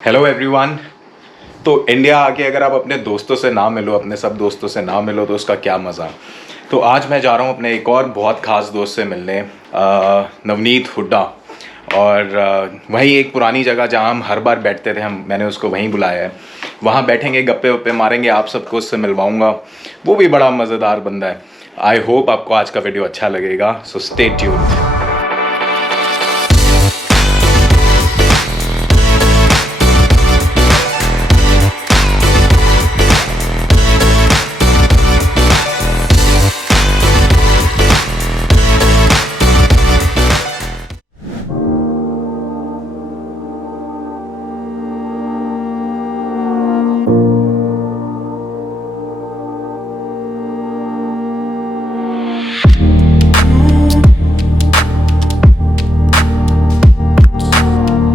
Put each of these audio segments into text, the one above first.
Hello everyone. तो India आके अगर आप अपने दोस्तों से ना मिलो, अपने सब दोस्तों से ना मिलो तो उसका क्या मज़ा। तो आज मैं जा रहा हूँ अपने एक और बहुत ख़ास दोस्त से मिलने, नवनीत हुड्डा। और वहीं एक पुरानी जगह जहाँ हम हर बार बैठते थे, मैंने उसको वहीं बुलाया है। वहाँ बैठेंगे, गप्पे वप्पे मारेंगे, आप सबको उससे मिलवाऊँगा। वो भी बड़ा मज़ेदार बंदा है। आई होप आपको आज का वीडियो अच्छा लगेगा, सो स्टे ट्यून्ड।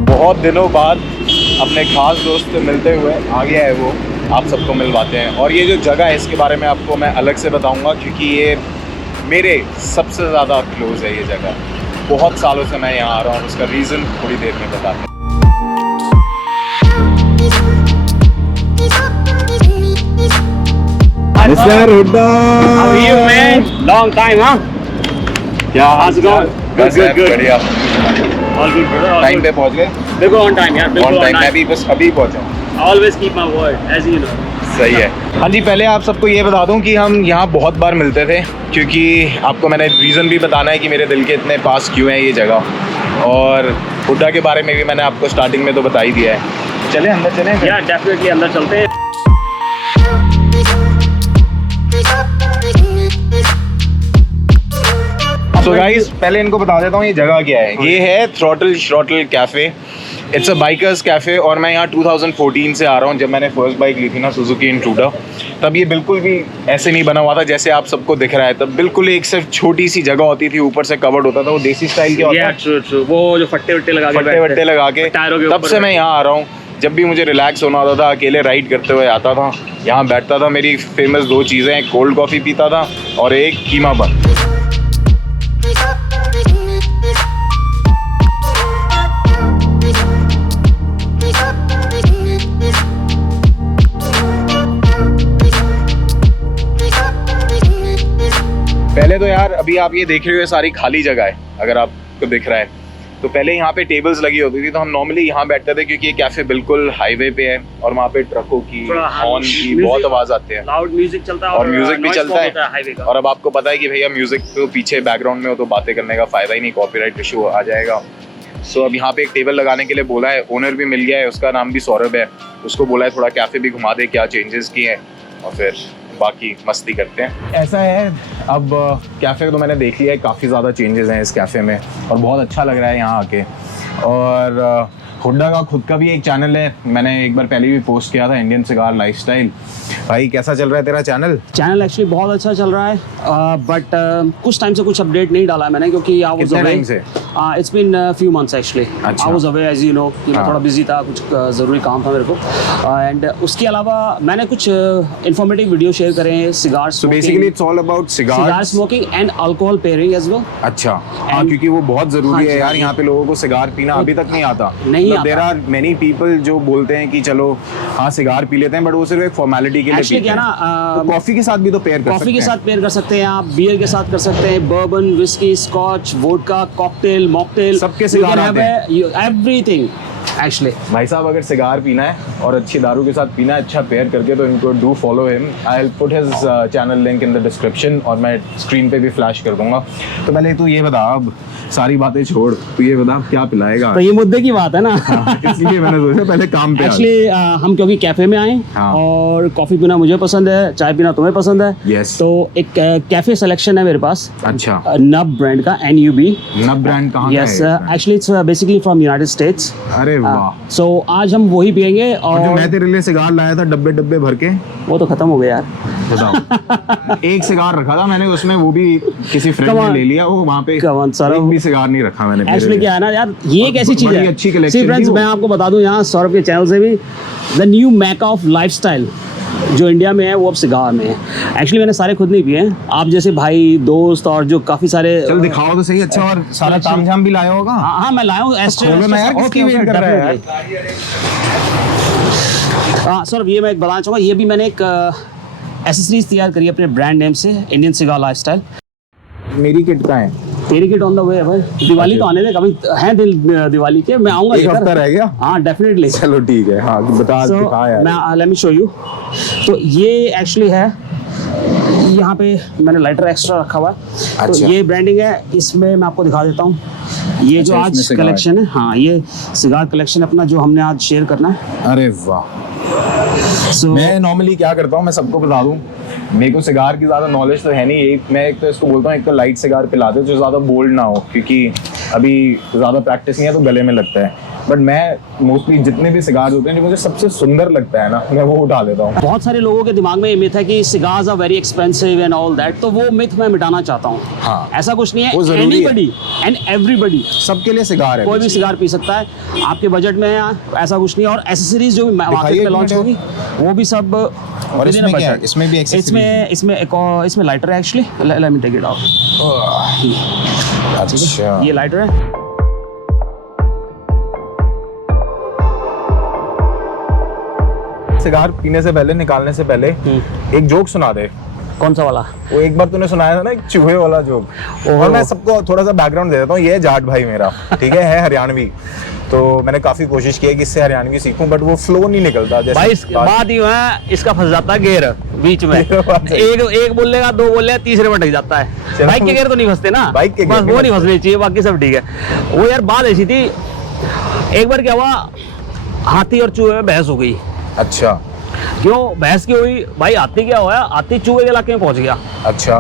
बहुत दिनों बाद अपने खास दोस्त से मिलते हुए आ गया है वो, आप सबको मिलवाते हैं। और ये जो जगह है इसके बारे में आपको मैं अलग से बताऊंगा, क्योंकि ये मेरे सबसे ज़्यादा क्लोज़ है ये जगह। बहुत सालों से मैं यहाँ आ रहा हूँ, उसका रीज़न थोड़ी देर में बताते हैं। Mr. Huda, How are you, man? Long time, huh? क्या How's it going? बस Good, है, good. बढ़िया। All good, brother. All time good. पे पहुँच गए? बिल्कुल on time, यार. बिल्कुल ऑन on टाइम। मैं time. भी बस अभी पहुँचा। Always keep my word, as you know. सही है। हाँ जी, पहले आप सबको ये बता दूं कि हम यहाँ बहुत बार मिलते थे, क्योंकि आपको मैंने रीज़न भी बताना है कि मेरे दिल के इतने पास क्यों है ये जगह। और हुड्डा के बारे में भी मैंने आपको स्टार्टिंग में तो बता ही दिया है। चले अंदर चलें? Yeah, definitely अंदर चलते हैं. तो गाइस पहले इनको बता देता हूँ ये जगह क्या है। ये है throttle shrottle cafe. It's a bikers cafe. और मैं यहाँ 2014 से आ रहा हूँ। जब मैंने फर्स्ट बाइक ली थी ना, सुजुकी इंट्रूडर, तब ये बिल्कुल भी ऐसे नहीं बना हुआ था जैसे आप सबको दिख रहा है। तब बिल्कुल एक सिर्फ छोटी सी जगह होती थी, ऊपर से कवर्ड होता था। वो देसी स्टाइल के होता Yeah, है, true, true. वो जो फट्टे वट्टे लगा के फट्टे वट्टे लगा के। टायरों के तब ऊपर से मैं यहाँ आ रहा हूँ। जब भी मुझे रिलैक्स होना होता था, अकेले राइड करते हुए आता था, यहाँ बैठता था। मेरी फेमस दो चीज़ें, एक कोल्ड कॉफ़ी पीता था और एक कीमा बन। पहले तो यार अभी आप ये देख रहे हो, सारी खाली जगह है। अगर आपको दिख रहा है तो पहले यहाँ पे टेबल्स लगी होती थी, तो हम नॉर्मली यहाँ बैठते थे, क्योंकि ये कैफे बिल्कुल हाईवे पे है और वहाँ पे ट्रकों की, हॉर्न की बहुत आवाज आती है। लाउड म्यूजिक चलता है और म्यूजिक भी चलता है। हाईवे का। और अब आपको पता है कि भैया म्यूजिक तो पीछे बैकग्राउंड में हो तो बातें करने का फायदा ही नहीं, कॉपीराइट इशू आ जाएगा। सो अब यहाँ पे एक टेबल लगाने के लिए बोला है, ओनर भी मिल गया है, उसका नाम भी सौरभ है। उसको बोला है थोड़ा कैफे भी घुमा दे, क्या चेंजेस किए हैं, और फिर बाकी मस्ती करते हैं। ऐसा है, अब कैफ़े तो मैंने देख लिया है, काफ़ी ज़्यादा चेंजेस हैं इस कैफ़े में और बहुत अच्छा लग रहा है यहाँ आके। और हुड्डा का खुद का भी एक चैनल है, मैंने एक बार पहले भी पोस्ट किया था, इंडियन सिगार लाइफस्टाइल। भाई कैसा चल रहा है तेरा चैनल? चैनल एक्चुअली बहुत अच्छा चल रहा है, बट कुछ टाइम से कुछ अपडेट नहीं डाला है मैंने, क्योंकि आई वाज अवे। टाइम से? It's been few months actually. अच्छा। I was away, as you know, कि मैं थोड़ा बिजी था, कुछ ज़रूरी काम था मेरे को। एंड उसके अलावा मैंने कुछ इन्फॉर्मेटिव वीडियो शेयर करे हैं, cigar so basically it's all about cigar smoking and alcohol pairing as well. अच्छा, हाँ, क्योंकि वो बहुत ज़रूरी है यार। यहाँ पे लोगों को सिगार पीना अभी तक नहीं आता। देयर आर मेनी पीपल जो बोलते हैं कि चलो हाँ सिगार पी लेते हैं, बट वो सिर्फ एक फॉर्मेलिटी के लिए पीते हैं। तो कॉफी के साथ भी तो पेयर कर सकते हैं। कॉफी के साथ पेयर कर सकते हैं आप, बियर के साथ कर सकते हैं, bourbon, whisky, scotch, vodka, cocktail, mocktail, सबके सिगार आते हैं। Everything actually. भाई साहब अगर सिगार पीना है और अच्छी दारू के साथ पीना है, अच्छा पेयर करके, तो इनको do follow him. I will put his channel link in the description और मैं स्क्रीन पे भी फ्लैश कर दूंगा। तो पहले तू ये बता, अब सारी बातें छोड़, तू ये बता क्या पिलाएगा? तो ये मुद्दे की बात है ना। हाँ, इसलिए मैंने सोचा पहले काम पे। एक्चुअली हम क्योंकि कैफे में आए, हाँ। और कॉफी पीना मुझे पसंद है, चाय पीना तुम्हें पसंद है। Yes. तो एक कैफे सिलेक्शन है मेरे पास। अच्छा। नब ब्रांड का, NUB। नब ब्रांड कहाँ का है? Yes, actually it's basically from United states. अरे वाह। सो आज हम वही पियेंगे। और जो मैं तेरे लिए सिगार लाया था डब्बे डब्बे भर के, वो तो खत्म हो गया यार। बताओ। एक सिगार रखा था मैंने उसमें, वो भी किसी फ्रेंड ने ले लिया। वो वहाँ पे एक भी सिगार नहीं रखा मैंने। एक्चुअली क्या है ना यार, ये एक ऐसी चीज बड़ी है। अच्छी collection फ्रेंड्स, थी वो। मैं आपको बता दूं यहाँ सौरभ के चैनल से भी, द न्यू मैका ऑफ लाइफस्टाइल जो इंडिया में है वो अब सिगार में है। एक्चुअली मैंने सारे खुद नहीं पिए हैं, आप जैसे भाई दोस्त और जो काफी सारे। चल दिखाओ तो सही। अच्छा, और सारा तामझाम भी लाया होगा? हाँ, मैं लाया हूँ। खोलो ना यार, किसकी वेट कर रहा है यार? हाँ सर, ये मैं एक बताना चाहूँगा, ये भी मैंने एक एसेसरीज तैयार करी है अपने ब्रांड नेम से, इंडियन सिगार लाइफस्टाइल। मेरी किट का है, तेरी किट ऑन द वे है भाई, दिवाली तो आने दे, कभी है दिल दिवाली के, मैं आऊँगा। एक हफ्ता रह गया। हाँ डेफिनेटली। चलो ठीक है, हाँ बता दिखा यार। मैं लेट मी शो यू। तो ये एक्चुअली है, यहाँ पे मैंने लाइटर एक्स्ट्रा रखा हुआ है। तो ये ब्रांडिंग है, इसमें मैं आपको दिखा देता हूँ। ये जो आज कलेक्शन है, हाँ ये सिगार कलेक्शन अपना जो हमने आज शेयर करना है। अरे वाह। मैं नॉर्मली क्या करता हूँ, मैं सबको बता दूँ, मेरे को सिगार की ज़्यादा नॉलेज तो है नहीं। एक मैं एक तो इसको बोलता हूँ, एक तो लाइट सिगार पिला दो जो ज़्यादा बोल्ड ना हो, क्योंकि अभी ज़्यादा प्रैक्टिस नहीं है तो गले में लगता है। बट मैं मोस्टली जितने भी सिगार होते हैं जो मुझे सबसे सुंदर लगता है ना, मैं वो उठा लेता हूँ। बहुत सारे लोगों के दिमाग में ये मिथ है कि cigars are very expensive and all that, तो वो मिथ मैं मिटाना चाहता हूँ। हाँ, ऐसा कुछ नहीं है, वो जरूरी है। एनीबॉडी एंड एवरीबॉडी, सबके लिए सिगार है, कोई भी सिगार पी सकता है, आपके बजट में है, ऐसा कुछ नहीं है। और एसेसरीज जो भी मार्केट में लॉन्च होगी वो भी सब। और इसमें क्या है? इसमें भी इसमें एक और इसमें लाइटर है actually, let me take it off. अच्छा, ये लाइटर है। सिगार पीने से पहले, निकालने से पहले एक जोक सुना दे। कौन सा वाला? वो एक बार तूने सुनाया था ना, एक चूहे वाला जोक। और मैं सबको थोड़ा सा बैकग्राउंड दे देता हूँ। ये जाट भाई मेरा, ठीक है हरियाणवी। तो मैंने काफी कोशिश की है कि इससे हरियाणवी सीखूं, बट वो फ्लो नहीं निकलता। जैसे भाई बात यूं है, इसका फंस जाता है गेर बीच में। एक बोलेगा, दो बोलेगा, तीसरे में अटक जाता है। बाइक के गेर तो नहीं फंसते ना, बाइक के बस वो नहीं फंसने चाहिए, बाकी सब ठीक है। वो यार बात ऐसी थी, एक बार क्या हुआ, हाथी और चूहे में बहस हो गई। अच्छा, क्यों बहस क्यों हुई भाई? हाथी क्या हुआ, हाथी चूहे के इलाके में पहुंच गया। अच्छा।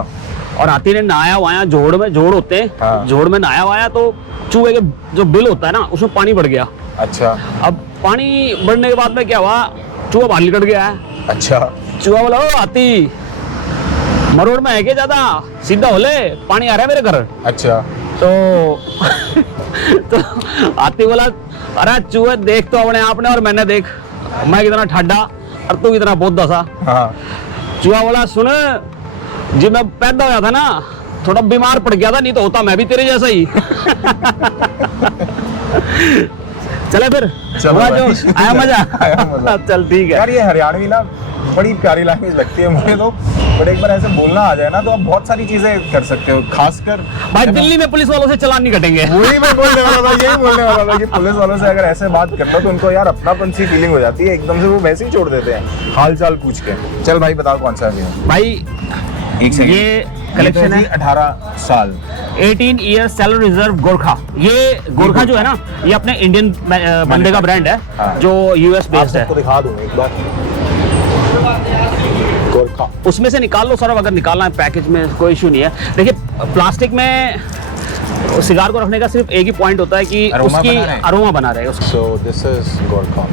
और हाथी ने नहाया वाया, जोड़ में जोड़ होते हैं, हाँ। जोड़ में नहाया वाया, तो चूहे के जो बिल होता है ना, उसमें पानी बढ़ गया। अच्छा। अब पानी बढ़ने के बाद में क्या हुआ, चूहा बाहर निकल गया है। अच्छा। चूहा बोला, ओ हाथी मरोड़ में है क्या ज्यादा, सीधा हो ले, पानी आ रहा है मेरे घर। अच्छा। तो हाथी बोला, अरे चूहे देख तो अपने आप ने, और मैंने देख, मैं कितना ठाडा और तू कितना बोधा सा। हाँ। चूहा बोला, सुन जी, मैं पैदा होया था ना, थोड़ा बीमार पड़ गया था, नहीं तो होता मैं भी तेरे जैसा ही। चले फिर, आया मजा? चल ठीक है यार। ये हरियाणवी ना बड़ी प्यारी लैंग्वेज लगती है मुझे तो, बट एक बार ऐसे बोलना आ जाए ना तो आप बहुत सारी चीजें कर सकते हो। खासकर भाई दिल्ली में पुलिस वालों से चालान नहीं कटेंगे। वही मैं बोलने वाला था, यही बोलने वाला था कि पुलिस वालों से अगर ऐसे बात करना तो उनको यार अपनापन सी फीलिंग हो जाती है, एकदम से वो वैसे ही छोड़ देते हैं हाल चाल पूछ के। चल भाई बताओ कौन सा है भाई? एक सेकंड, ये कलेक्शन है 18 साल 18 ईयर सेलर रिजर्व गोरखा। ये गोरखा जो है ना, ये अपने इंडियन बंदे का ब्रांड है। हाँ। जो यूएस बेस्ड है। दिखा दूं एक बार, गोरखा उसमें से निकाल लो सर, अगर निकालना है पैकेज में कोई इशू नहीं है। देखिए प्लास्टिक में सिगार को रखने का सिर्फ एक ही पॉइंट होता है कि उसकी अरोमा बना रहे। So this is Gorkha.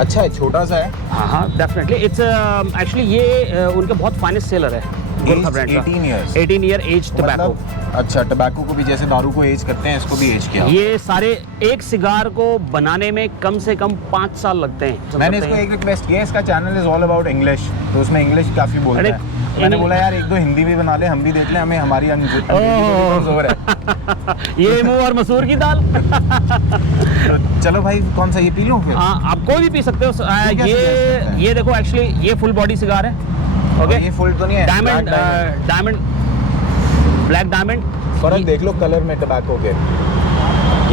अच्छा है, छोटा सा है। हाँ डेफिनेटली। इट्स एक्चुअली ये उनके बहुत फाइनेस्ट सेलर है गोरखा ब्रांड का। 18 ईयर एज टबैको। अच्छा, टबैको को भी जैसे दारू को एज करते हैं, इसको भी एज किया। ये सारे एक सिगार को बनाने में कम से कम 5 साल लगते हैं। मैंने इसको एक रिक्वेस्ट किया, इसका channel is all about English, तो उसमें इंग्लिश काफी बोलता है। मैंने बोला यार एक दो हिंदी भी बना ले, हम भी देख ले, हमें हमारी कमजोर है। ये मुंह और मसूर की दाल। चलो भाई, कौन सा ये पी लूं फिर? हाँ, आप कोई भी पी सकते हो। ये देखो, एक्चुअली ये फुल बॉडी सिगार है। ओके, ये फुल तो नहीं है, डायमंड ब्लैक डायमंड। फर्क देख लो कलर में टबैको के,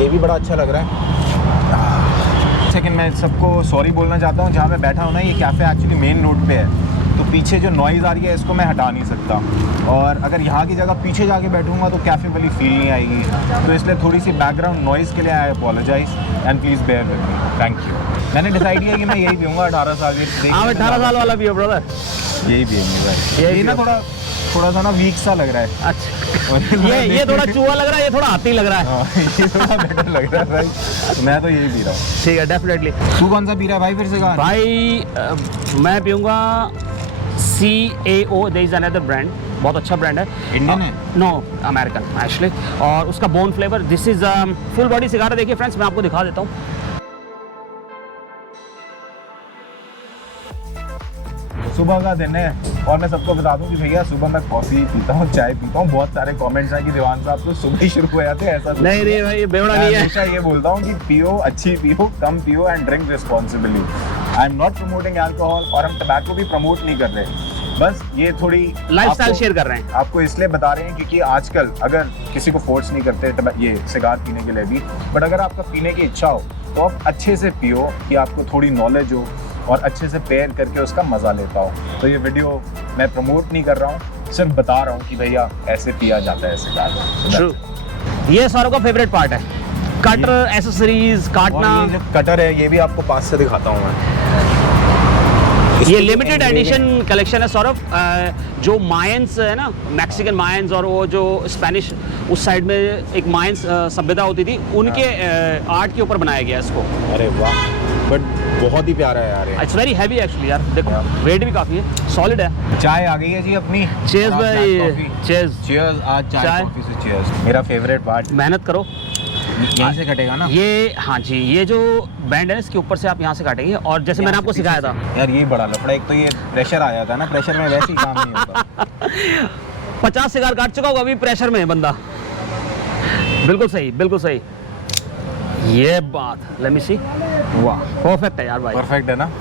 ये भी बड़ा अच्छा लग रहा है। सेकंड, मैं सबको सॉरी बोलना चाहता हूँ, जहाँ मैं बैठा हूँ ना, ये कैफ़े एक्चुअली मेन रोड पे है, तो पीछे जो नॉइज़ आ रही है इसको मैं हटा नहीं सकता, और अगर यहाँ की जगह पीछे जाके बैठूंगा तो कैफ़े वाली फील नहीं आएगी, तो इसलिए थोड़ी सी बैकग्राउंड नॉइज़ के लिए I apologize and please bear with me, thank you. मैंने डिसाइड किया कि मैं यही पीऊँगा 18 साल के। हाँ, 18 साल वाला पियो ब्रदर, यही पिएंगे भाई। यही ना थोड़ा सा ना वीक सा लग रहा है। अच्छा। ये थोड़ा चूहा लग रहा है, ये थोड़ा हाथी लग रहा है। ये थोड़ा बेटर लग रहा है भाई, तो मैं तो यही पी रहा हूँ। ठीक है, डेफिनेटली। तू कौन सा पी रहा है भाई फिर से? भाई मैं पीऊँगा CAO, there is another brand, बहुत अच्छा ब्रांड है। इंडियन है? नो, अमेरिकन एक्चुअली, और उसका bone flavour. This is full body cigar है। देखिए फ्रेंड्स, मैं आपको दिखा देता हूँ। सुबह का दिन है, और मैं सबको बता दूं कि भैया सुबह मैं कॉफी पीता हूँ, चाय पीता हूँ। बहुत सारे कमेंट्स हैं कि दीवान साहब तो सुबह ही शुरू हो जाते हैं, ऐसा नहीं भाई, बेवड़ा नहीं है। हमेशा ये बोलता हूँ कि पियो, अच्छी पियो, कम पियो and drink responsibly. I am not promoting alcohol और हम टबैको भी प्रमोट नहीं कर रहे, बस ये थोड़ी लाइफस्टाइल आपको- शेयर कर रहे हैं। आपको इसलिए बता रहे हैं क्योंकि आजकल अगर किसी को फोर्स नहीं करते ये सिगार पीने के लिए भी, बट अगर आपका पीने की इच्छा हो तो आप अच्छे से पियो कि आपको थोड़ी नॉलेज हो और अच्छे से पेयर करके उसका मज़ा लेता हो। तो ये वीडियो मैं प्रमोट नहीं कर रहा हूँ, सिर्फ बता रहा हूँ कि भैया ऐसे पिया जाता है सिगार। ट्रू। ये सौरव का फेवरेट पार्ट है, कटर, एसेसरीज काटना। और ये जो कटर है ये भी आपको पास से दिखाता हूँ मैं। ये लिमिटेड एडिशन कलेक्शन है सौरभ, जो मायंस है ना, मैक्सिकन मायंस और वो जो स्पेनिश उस साइड में एक मायंस सभ्यता होती थी, उनके आर्ट के ऊपर बनाया गया है इसको। अरे वाह, बट बहुत ही प्यारा है यार ये। इट्स वेरी हैवी एक्चुअली यार, देखो वेट भी काफी है, सॉलिड है। चाय आ गई है जी अपनी। चीयर्स भाई, चीयर्स। चीयर्स, आज चाय। चाय कॉफी से चीयर्स। मेरा फेवरेट पार्ट मेहनत करो। यहीं से कटेगा ना? ये हाँ जी, ये जो बैंड है इसके ऊपर से आप यहाँ से काटेंगे, और जैसे मैंने आपको सिखाया था यार, ये बड़ा लफड़ा। एक तो ये प्रेशर आ जाता है ना, प्रेशर में वैसे ही काम नहीं होता। 50 सिगार काट चुका होगा अभी प्रेशर में बंदा। बिल्कुल सही, बिल्कुल सही। ये बात, लेट मी सी। वाह, परफेक्ट है यार भाई, परफेक्ट है ना?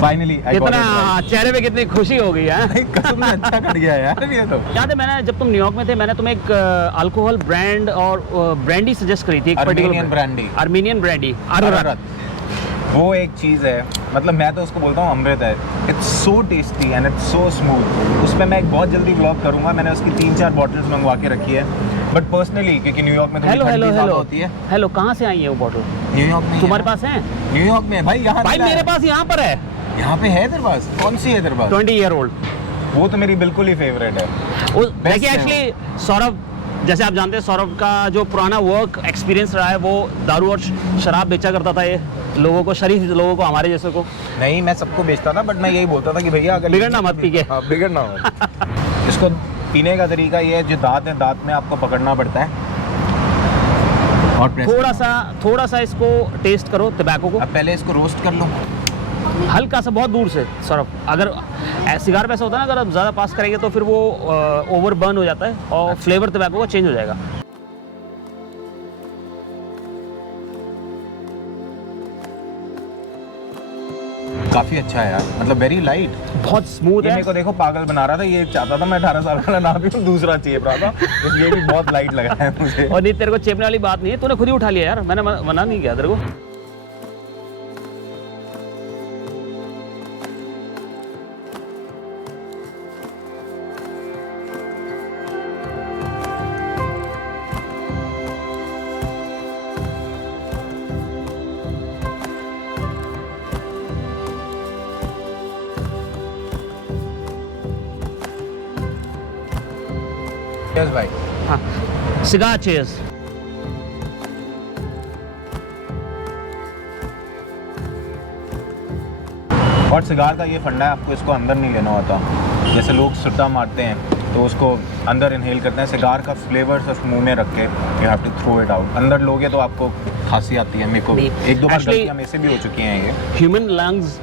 फाइनली कितना चेहरे पे कितनी खुशी हो गई है। कसम में अच्छा कट गया यार ये तो। याद है मैंने जब तुम न्यूयॉर्क में थे, मैंने तुम्हें एक अल्कोहल ब्रांड और ब्रांडी सजेस्ट करी थी, एक Armenian brandy. Armenian brandy, Ararat. वो एक चीज़ है, मतलब मैं तो उसको बोलता हूँ अमृत है। It's so tasty and it's so smooth. उस पर मैं एक बहुत जल्दी व्लॉग करूँगा। मैंने उसकी 3-4 बॉटल्स मंगवा के रखी है, बट पर्सनली क्योंकि न्यूयॉर्क में थोड़ी हेलो ठंडी हेलो ज़्यादा हेलो होती है। हेलो, कहाँ से आई है वो बॉटल? न्यूयॉर्क में तुम्हारे पास है? न्यूयॉर्क में भाई, यहाँ भाई मिला मेरे है। पास यहाँ पर है। यहाँ पे है तेरे पास? कौन सी है तेरे पास? 20 ईयर ओल्ड। वो तो मेरी बिल्कुल ही फेवरेट है। देखिए है एक्चुअली सौरभ, जैसे आप जानते हैं सौरभ का जो पुराना वर्क एक्सपीरियंस रहा है, वो दारू और शराब बेचा करता था ये लोगों को, शरीफ लोगों को, हमारे जैसे को। नहीं, मैं सबको बेचता था, बट मैं यही बोलता था कि भैया अगर बिगड़ना मत पी के। हाँ, बिगड़ना हो। इसको पीने का तरीका ये है, जो दांत है दांत में आपको पकड़ना पड़ता है और press थोड़ा सा इसको टेस्ट करो टबैको को। अब पहले इसको रोस्ट कर लो। हल्का सा, बहुत दूर से सौरभ। अगर सिगार पे ऐसा होता है ना, अगर आप ज़्यादा पास करेंगे तो फिर वो ओवर बर्न हो जाता है और फ्लेवर टबैको का चेंज हो जाएगा। काफी अच्छा है यार, मतलब वेरी लाइट। बहुत स्मूथ ये है। मेरे को देखो पागल बना रहा था, ये चाहता था मैं 18 साल वाला ना भी हूँ, दूसरा चाहिए रहा था। तो ये भी बहुत लाइट लगा है मुझे। और नहीं, तेरे को चेपने वाली बात नहीं है, तूने खुद ही उठा लिया यार, मैंने मना नहीं किया तेरे को। यस भाई। हाँ, सिगार चेयर्स। और सिगार का ये फंडा है, आपको इसको अंदर नहीं लेना होता। जैसे लोग सुट्टा मारते हैं तो उसको अंदर इनहेल करते हैं। सिगार का फ्लेवर सिर्फ मुंह में रख के you have to throw it out. अंदर लोगे तो आपको खांसी आती है। मेरे को नहीं, 1-2 बार actually- गलतियां मेरे से भी हो चुकी हैं ये। ह्यूमन लंग्स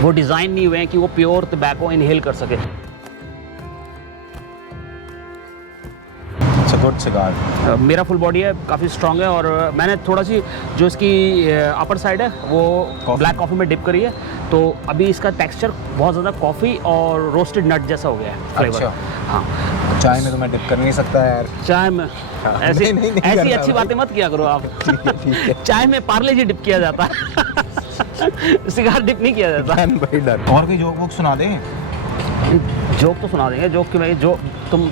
वो डिज़ाइन नहीं हुए हैं कि वो प्योर टबैको इनहेल कर सके। It's a good cigar. मेरा फुल बॉडी है, काफ़ी स्ट्रॉन्ग है, और मैंने थोड़ा सी जो इसकी अपर साइड है वो Coffee। ब्लैक कॉफ़ी में डिप करी है, तो अभी इसका टेक्सचर बहुत ज़्यादा कॉफ़ी और रोस्टेड नट जैसा हो गया है फ्लेवर। अच्छा। हाँ, चाय में तो मैं डिप कर नहीं सकता यार। चाय में हाँ, ऐसी नहीं ऐसी करना अच्छी भाई। बातें मत किया करो आप। ठीक है। चाय में पार्ले जी डिप किया जाता है। सिगार डिप नहीं किया जाता। डन भाई डन। और कोई जोक वोक सुना दे। जोक तो सुना देंगे, जोक की भाई, जो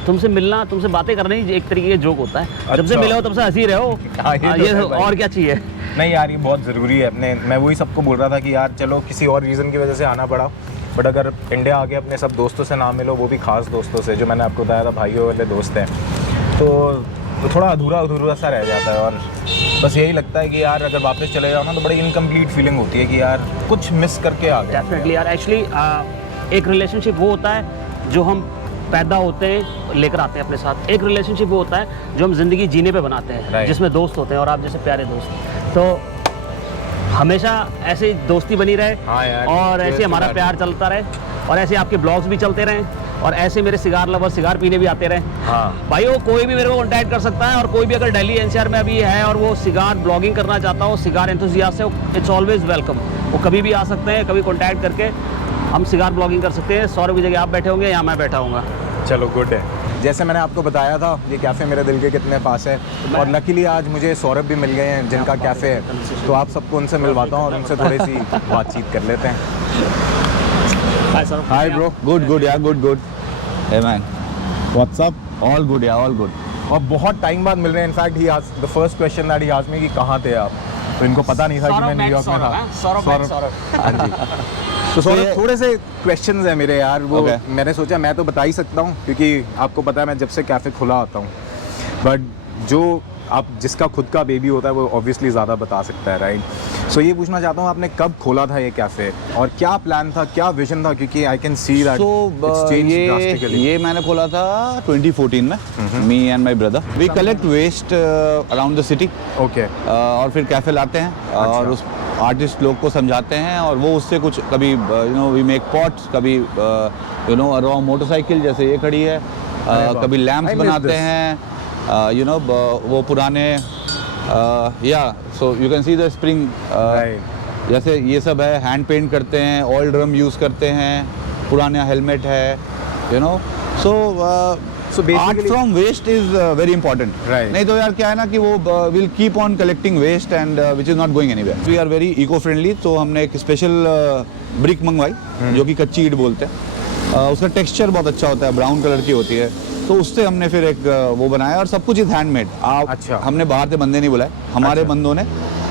तुमसे मिलना, तुमसे बातें करना ही एक तरीके का जोक होता है। जब से अच्छा। मिले हो तब से हंसी रहे हो। हाँ, ये तो ये है भाई। और क्या चाहिए। नहीं यार, ये बहुत ज़रूरी है अपने। मैं वही सबको बोल रहा था कि यार चलो किसी और रीज़न की वजह से आना पड़ा, बट अगर इंडिया आके अपने सब दोस्तों से ना मिलो, वो भी खास दोस्तों से जो मैंने आपको बताया था भाइयों वाले दोस्त हैं, तो थोड़ा अधूरा सा रह जाता है। और बस यही लगता है कि यार अगर वापस चले जाओ ना तो बड़ी इनकम्प्लीट फीलिंग होती है कि यार कुछ मिस करके आ गए। डेफिनेटली यार, एक्चुअली एक रिलेशनशिप वो होता है जो हम पैदा होते हैं लेकर आते हैं अपने साथ। एक रिलेशनशिप वो होता है जो हम ज़िंदगी जीने पे बनाते हैं, Right। जिसमें दोस्त होते हैं और आप जैसे प्यारे दोस्त। तो हमेशा ऐसे ही दोस्ती बनी रहे, हाँ यार, और ये ऐसे तो हमारा बात प्यार चलता रहे, और ऐसे आपके ब्लॉग्स भी चलते रहें, और ऐसे मेरे सिगार लवर सिगार पीने भी आते रहें। हाँ भाई वो कोई भी मेरे को कॉन्टैक्ट कर सकता है, और कोई भी अगर दिल्ली एनसीआर में अभी है और वो सिगार ब्लॉगिंग करना चाहता हो, सिगार एंथुसियास्ट है, इट्स ऑलवेज वेलकम। वो कभी भी आ सकते हैं, कभी कॉन्टैक्ट करके हम सिगार ब्लॉगिंग कर सकते हैं। सौरभ की जगह आप बैठे होंगे या मैं बैठा हूँगा। चलो गुड है। जैसे मैंने आपको बताया था ये कैफ़े मेरे दिल के कितने पास है, और लकीली आज मुझे सौरभ भी मिल गए हैं जिनका कैफ़े है, तो आप सबको उनसे मिलवाता हूँ और उनसे थोड़ी सी बातचीत कर लेते हैं। Hi Saurabh. Hi bro. Good, yeah, good. Hey man, what's up? all good, yeah, all good. और बहुत टाइम बाद मिल रहे हैं। इनफैक्ट ही आज the first question that he asked me कि कहाँ थे आप, तो इनको पता नहीं था कि मैं न्यूयॉर्क में था। सौरभ। हाँ जी। तो सौरभ थोड़े से क्वेश्चंस हैं मेरे यार, वो Okay. मैंने सोचा मैं तो बता ही सकता हूँ क्योंकि आपको पता है मैं जब से कैफ़े खुला आता हूँ, बट जो आप जिसका खुद का बेबी होता है वो ऑब्वियसली ज़्यादा बता सकता है, राइट? सो ये पूछना चाहता हूँ आपने कब खोला था ये कैफ़े और क्या प्लान था, क्या विजन था, क्योंकि I can see that it's changed drastically. ये मैंने खोला था 2014 में, me and my brother. We collect waste around the city, okay. और फिर कैफ़े लाते हैं और उस आर्टिस्ट लोग को समझाते हैं, और वो उससे कुछ कभी you know we make pots, कभी यू नो रॉ मोटरसाइकिल जैसे ये खड़ी है, कभी लैम्प्स बनाते हैं, यू नो वो पुराने या so you can see the spring, जैसे ये सब है, हैंड पेंट करते हैं, ऑयल ड्रम यूज़ करते हैं, पुराना हेलमेट है, you know. So So basically- art from waste is very important. Right. नहीं तो यार क्या है ना कि वो will keep on collecting waste and which is not going anywhere. We are very eco friendly, तो हमने एक स्पेशल ब्रिक मंगवाई जो कि कच्ची ईंट बोलते हैं। उसका टेक्सचर बहुत अच्छा होता है, ब्राउन कलर की होती है, तो उससे हमने फिर एक वो बनाया, और सब कुछ इज हैंडमेड। अच्छा। हमने बाहर से बंदे नहीं बुलाए, हमारे अच्छा। बंदों ने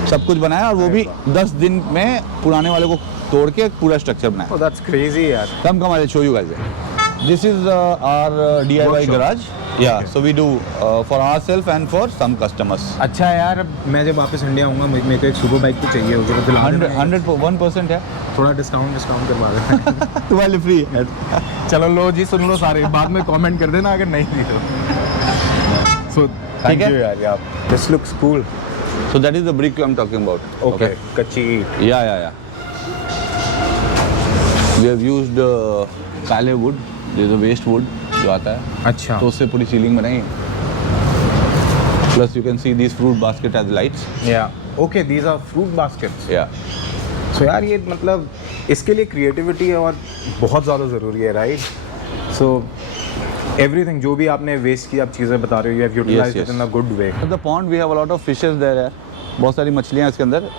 सब कुछ बनाया, और वो भी 10 दिन में पुराने वाले को तोड़ के एक पूरा स्ट्रक्चर बनाया। Oh, that's crazy यार। Come, I will show you guys. This is our DIY Workshop. garage. Yeah, so we do for ourselves and for some customers. अच्छा यार, अब मैं जब वापस इंडिया आऊँगा मेरे को एक सुपर बाइक तो चाहिए होगी, तो दिला देना। 100% है। थोड़ा डिस्काउंट करवा देना। तुम्हारे फ्री है। चलो लो जी, सुन लो सारे, बाद में कमेंट कर देना अगर नहीं दी तो। सो थैंक है? यू यार। This looks cool. So that is the brick I'm talking about. Okay, कच्ची ईंट। Yeah. We have used काले wood, this is the waste wood जो आता है, अच्छा। तो उससे पूरी सीलिंग बनाई है। Plus you can see these fruit basket as lights. या okay, these are fruit baskets. Yeah. So यार ये मतलब इसके लिए क्रिएटिविटी है और बहुत ज़्यादा ज़रूरी है, राइट? सो एवरीथिंग जो भी आपने वेस्ट की आप चीज़ें बता रहे हो, you have utilized it yes. In a good way. At the pond we have a lot of fishes there है, बहुत सारी मछलियाँ इसके अंदर।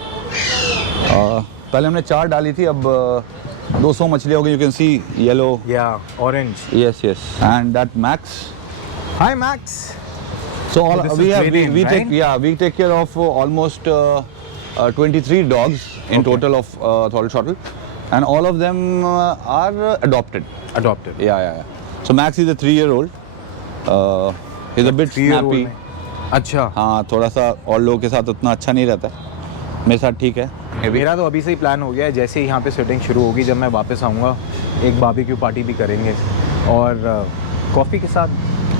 पहले हमने 4 डाली थी, अब 200 मछलियाँ हो गई। यू कैन सी येलो, या orange. yes, and that Max. Hi max. So all this we is have Brilliant, we right? we take care of almost 23 dogs in Okay. total of Throttle Shuttle, and all of them are adopted. Adopted. Yeah. So Max is a 3-year-old. He's a bit snappy. अच्छा। हाँ, थोड़ा सा और लोगों के साथ उतना अच्छा नहीं रहता है, मेरे साथ ठीक है। मेरा तो अभी से ही प्लान हो गया है, जैसे ही यहाँ पे सेटिंग शुरू होगी, जब मैं वापस आऊँगा एक बारबेक्यू पार्टी भी करेंगे, और कॉफ़ी के साथ।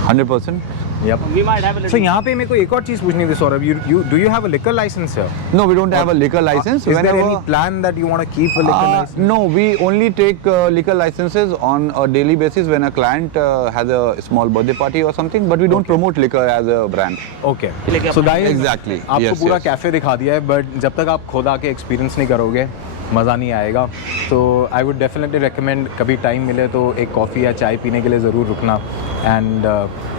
100%. Yup. We might have a so little. यहाँ पे मेरे को एक और चीज़ पूछनी थी Saurabh, do you have a liquor license here? No, we don't have a liquor license. Is there Whenever- any plan that you want to keep a liquor license? No, we only take liquor licenses on a daily basis when a client has a small birthday party or something, but we don't promote liquor as a brand. Okay. लेके So अपना- guys, Exactly. आपको Yes, पूरा yes. Cafe दिखा दिया है, but जब तक आप खुद आके एक्सपीरियंस नहीं करोगे मज़ा नहीं आएगा। तो आई वुड डेफिनेटली रिकमेंड, कभी टाइम मिले तो एक कॉफ़ी या चाय पीने के लिए ज़रूर रुकना, एंड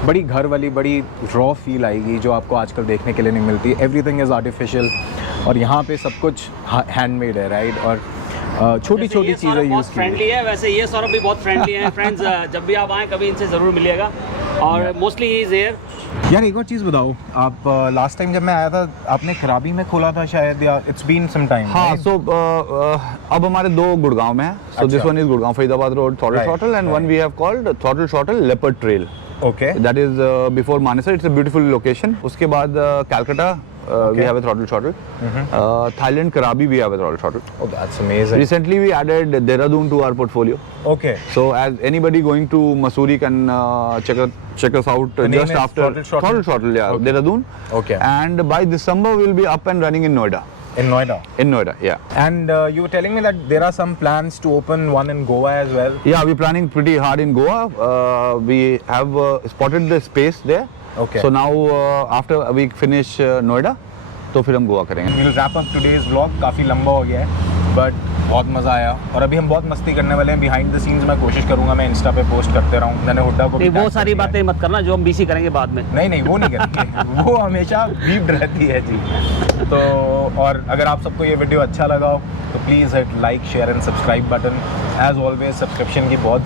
बड़ी घर वाली, बड़ी रॉ फील आएगी जो आपको आजकल देखने के लिए नहीं मिलती। एवरीथिंग इज़ आर्टिफिशियल, और यहाँ पे सब कुछ हैंडमेड है, राइट? और छोटी छोटी ये चीज़ें सौरभ यूज़ बहुत की फ्रेंडली है, वैसे ये सौरभ भी बहुत फ्रेंडली है। फ्रेंड्स, जब भी आप आएँ कभी इनसे ज़रूर मिलिएगा, और मोस्टली ही इज़ हियर। यार एक और चीज़ बताओ, आप लास्ट टाइम जब मैं आया था आपने खराबी में खोला था शायद, या इट्स बीन सम टाइम? हाँ, so अब हमारे 2 गुड़गांव में है। So this अच्छा। one is Gurgaon Faridabad Road Throttle Right, Shuttle, and one we have called Throttle Shuttle Leopard Trail. Okay. That is before Manesar. It's a beautiful location. उसके बाद Calcutta we have a Throttle Shuttle. Thailand Krabi we have a Throttle Shuttle. Oh, that's amazing. Recently we added Dehradun to our portfolio. Okay. So as anybody going to Mussoorie can check us out The name just is after Throttle Shuttle? Throttle Shuttle, yeah, Okay. Dehradun. Okay. And by December we'll be up and running in Noida. In Noida. In Noida, yeah. And you were telling me that there are some plans to open one in Goa as well. Yeah, we're planning pretty hard in Goa. We have spotted the space there. Okay. So now after we finish Noida, तो फिर हम गोवा करेंगे। We'll wrap up today's vlog. काफ़ी लंबा हो गया है, but बहुत मज़ा आया और अभी हम बहुत मस्ती करने वाले हैं। बिहाइंड द सीन्स मैं कोशिश करूंगा मैं इंस्टा पे पोस्ट करते रहूँ। मैंने हुड्डा को भी नहीं, वो tag सारी कर दिया बातें मत करना जो हम बीसी करेंगे बाद में। है। नहीं वो नहीं करेंगे वो हमेशा बीप्ड रहती है जी। तो और अगर आप सबको ये वीडियो अच्छा लगा हो तो please hit like share and subscribe button. As always subscription की बहुत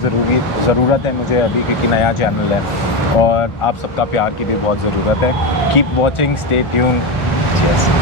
ज़रूरत है मुझे अभी, क्योंकि नया चैनल है और आप सबका प्यार की भी बहुत ज़रूरत है। Keep watching, stay tuned.